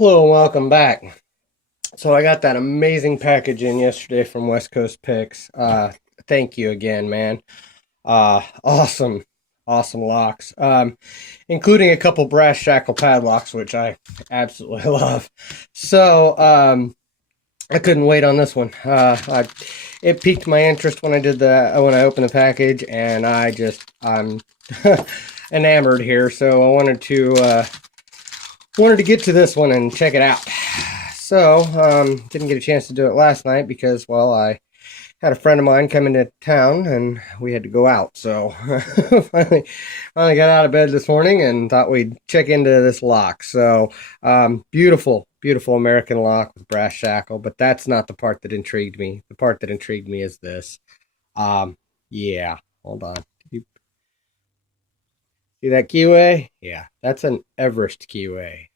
Hello and welcome back. So I got that amazing package in yesterday from West Coast Picks. Thank you again, man. Awesome, awesome locks. Including a couple brass shackle padlocks, which I absolutely love. So I couldn't wait on this one. It piqued my interest when I opened the package, and I'm enamored here. So I wanted to get to this one and check it out. So, didn't get a chance to do it last night because, well, I had a friend of mine come into town and we had to go out. So, finally got out of bed this morning and thought we'd check into this lock. So, beautiful, beautiful American lock with brass shackle, but that's not the part that intrigued me. The part that intrigued me is this. Yeah, hold on. See that keyway? Yeah, that's an Everest keyway.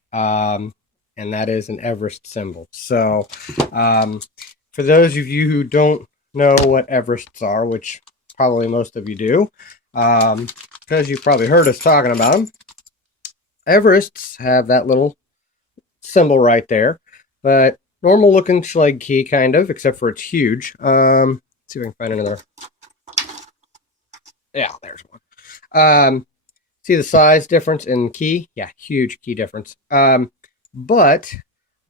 And that is an Everest symbol. So, for those of you who don't know what Everests are, which probably most of you do, because you've probably heard us talking about them, Everests have that little symbol right there, but normal looking Schlage key, kind of, except for it's huge. Let's see if I can find another. Yeah, there's one. See the size difference in key? Yeah, huge key difference. But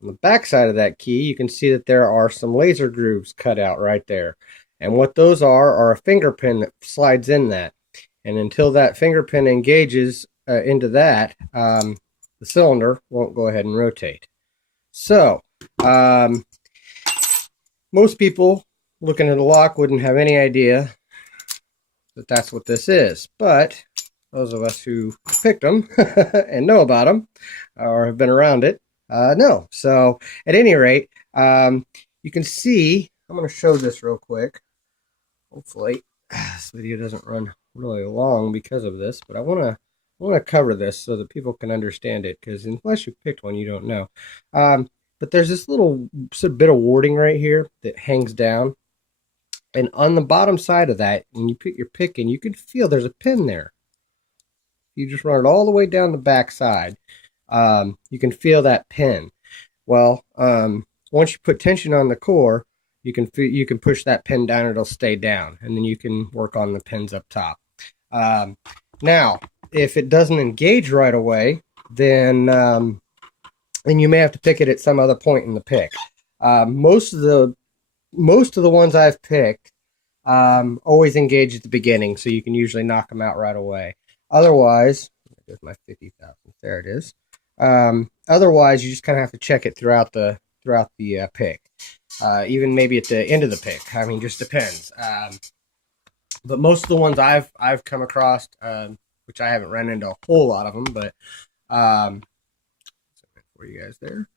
on the back side of that key, you can see that there are some laser grooves cut out right there. And what those are a finger pin that slides in that. And until that finger pin engages into that, the cylinder won't go ahead and rotate. So, most people looking at a lock wouldn't have any idea that that's what this is. But those of us who picked them and know about them or have been around it know. So at any rate, you can see, I'm going to show this real quick. Hopefully this video doesn't run really long because of this, but I want to cover this so that people can understand it, because unless you picked one, you don't know. But there's this little bit of warding right here that hangs down. And on the bottom side of that, when you put your pick in, you can feel there's a pin there. You just run it all the way down the back side. You can feel that pin. Well, once you put tension on the core, you can push that pin down, it'll stay down, and then you can work on the pins up top. Now, if it doesn't engage right away, then you may have to pick it at some other point in the pick. Most of the ones I've picked always engage at the beginning, so you can usually knock them out right away. Otherwise, there's my 50,000. There it is. Otherwise, you just kind of have to check it throughout the pick, even maybe at the end of the pick. I mean, just depends. But most of the ones I've come across, which I haven't run into a whole lot of them, but for you guys there,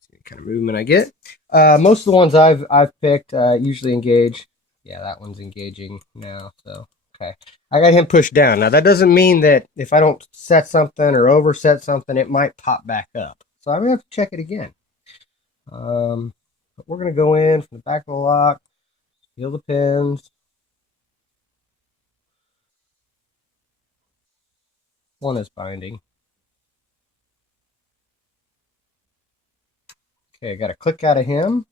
see what kind of movement I get. Most of the ones I've picked usually engage. Yeah, that one's engaging now. So okay, I got him pushed down. Now that doesn't mean that if I don't set something or overset something, it might pop back up. So I'm gonna have to check it again. But we're gonna go in from the back of the lock, feel the pins. One is binding. Okay, I got a click out of him.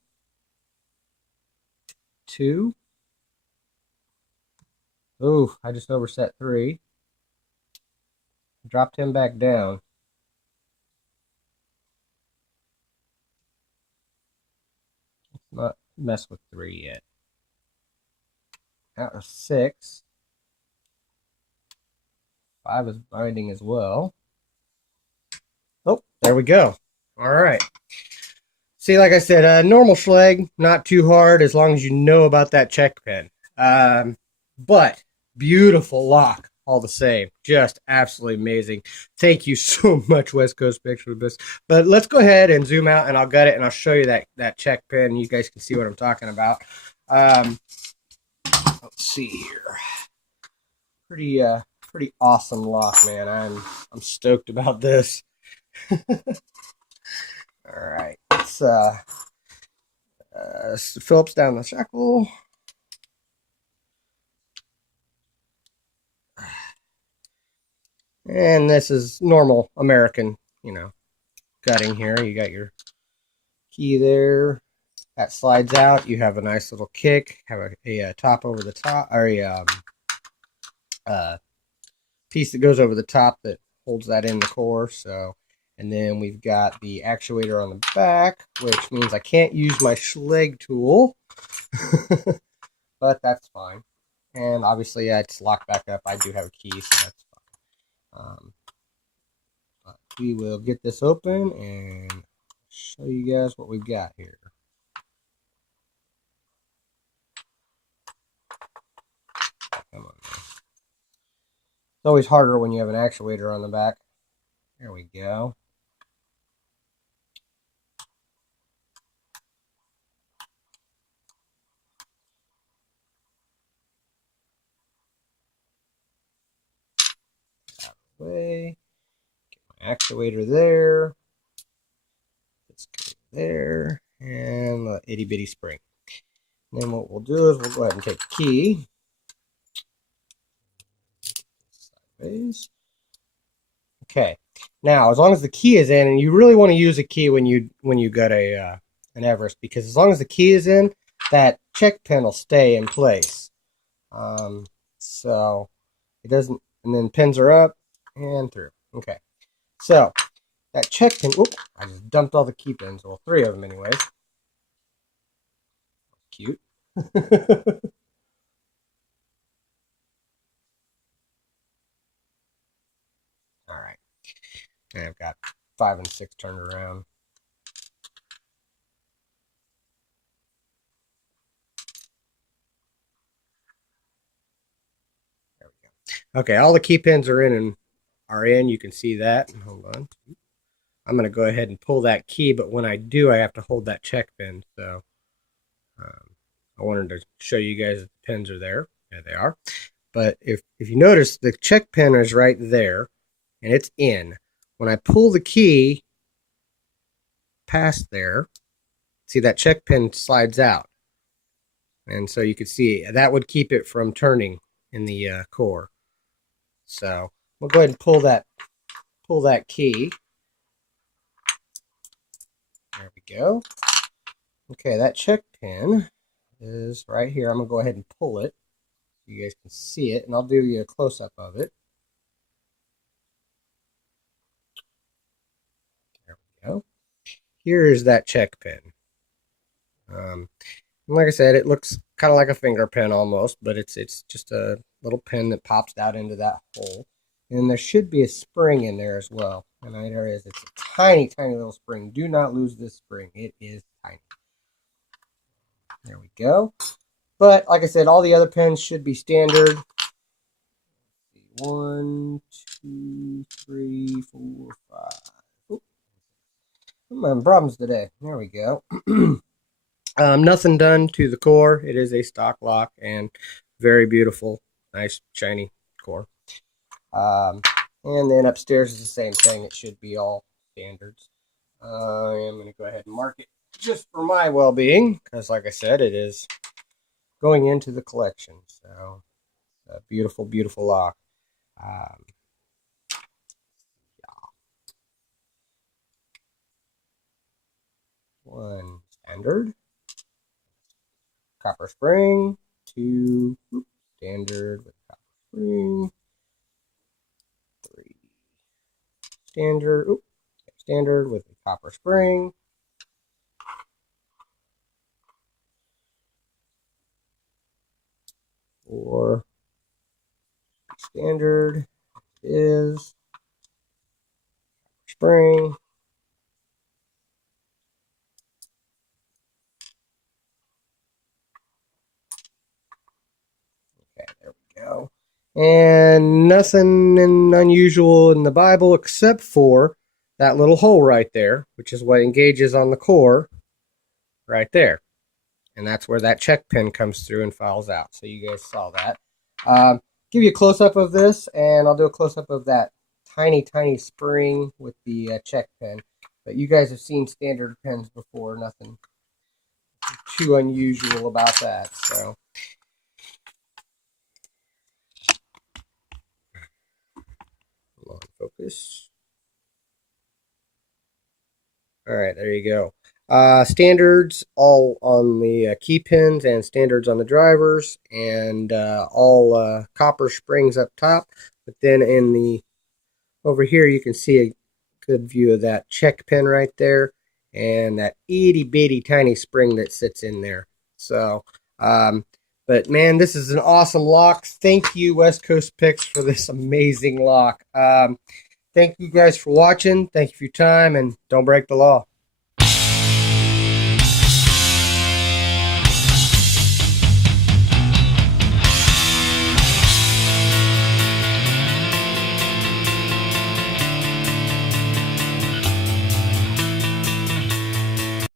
2. Ooh, I just overset 3. Dropped him back down. Let's not mess with 3 yet. That was 6. 5 is binding as well. Oh, there we go. All right. See, like I said, normal Schlage, not too hard as long as you know about that check pin. But beautiful lock all the same. Just absolutely amazing. Thank you so much, West Coast Picks, for this. But let's go ahead and zoom out, and I'll gut it, and I'll show you that check pin. You guys can see what I'm talking about. Let's see here. Pretty awesome lock, man. I'm stoked about this. All right, let's Phillips down the shackle. And this is normal American, gutting here. You got your key there. That slides out. You have a nice little kick. Have a top over the top, or a piece that goes over the top that holds that in the core. So, and then we've got the actuator on the back, which means I can't use my Schlage tool, but that's fine. And obviously, it's locked back up. I do have a key, so that's fine. But we will get this open and show you guys what we've got here. Come on, man. It's always harder when you have an actuator on the back. There we go. Out of the way. Get my actuator there. Let's go there. And the itty bitty spring. And then what we'll do is we'll go ahead and take the key. Sideways. Okay. Now, as long as the key is in, and you really want to use a key when you gut an Everest, because as long as the key is in, that check pin will stay in place. So it doesn't, and then pins are up and through. Okay. So that check pin. Oop! I just dumped all the key pins. Well, 3 of them, anyways. Cute. All right. And I've got 5 and 6 turned around. There we go. Okay, all the key pins are in and are in. You can see that. Hold on. I'm going to go ahead and pull that key, but when I do, I have to hold that check pin. So I wanted to show you guys that the pins are there. There they are. But if you notice, the check pin is right there, and it's in. When I pull the key past there, see that check pin slides out. And so you can see that would keep it from turning in the core. So we'll go ahead and pull that key. There we go. Okay, that check pin is right here. I'm going to go ahead and pull it so you guys can see it, and I'll do you a close-up of it. There we go. Here is that check pin. Like I said, it looks kind of like a finger pin almost, but it's just a little pin that pops out into that hole. And there should be a spring in there as well. And there is. It's a tiny, tiny little spring. Do not lose this spring. It is tiny. There we go. But like I said, all the other pins should be standard. 1, 2, 3, 4, 5. Oop. I'm having problems today. There we go. Nothing done to the core. It is a stock lock and very beautiful, nice, shiny core. And then upstairs is the same thing. It should be all standards. I am going to go ahead and mark it just for my well-being, because like I said, it is going into the collection. So, a beautiful, beautiful lock. Yeah. One standard. Copper spring. 2 standard with copper spring. 3 standard with a copper spring. 4 standard is spring. Okay, there we go. And nothing unusual in the Bible except for that little hole right there, which is what engages on the core right there. And that's where that check pin comes through and files out. So you guys saw that. Give you a close-up of this, and I'll do a close-up of that tiny, tiny spring with the check pin. But you guys have seen standard pins before. Nothing too unusual about that. So come on, focus. All right, there you go. Standards all on the key pins and standards on the drivers, and all copper springs up top. But then in the over here, you can see a good view of that check pin right there, and that itty bitty tiny spring that sits in there. So, but man, this is an awesome lock. Thank you, West Coast Picks, for this amazing lock. Thank you guys for watching. Thank you for your time, and don't break the law.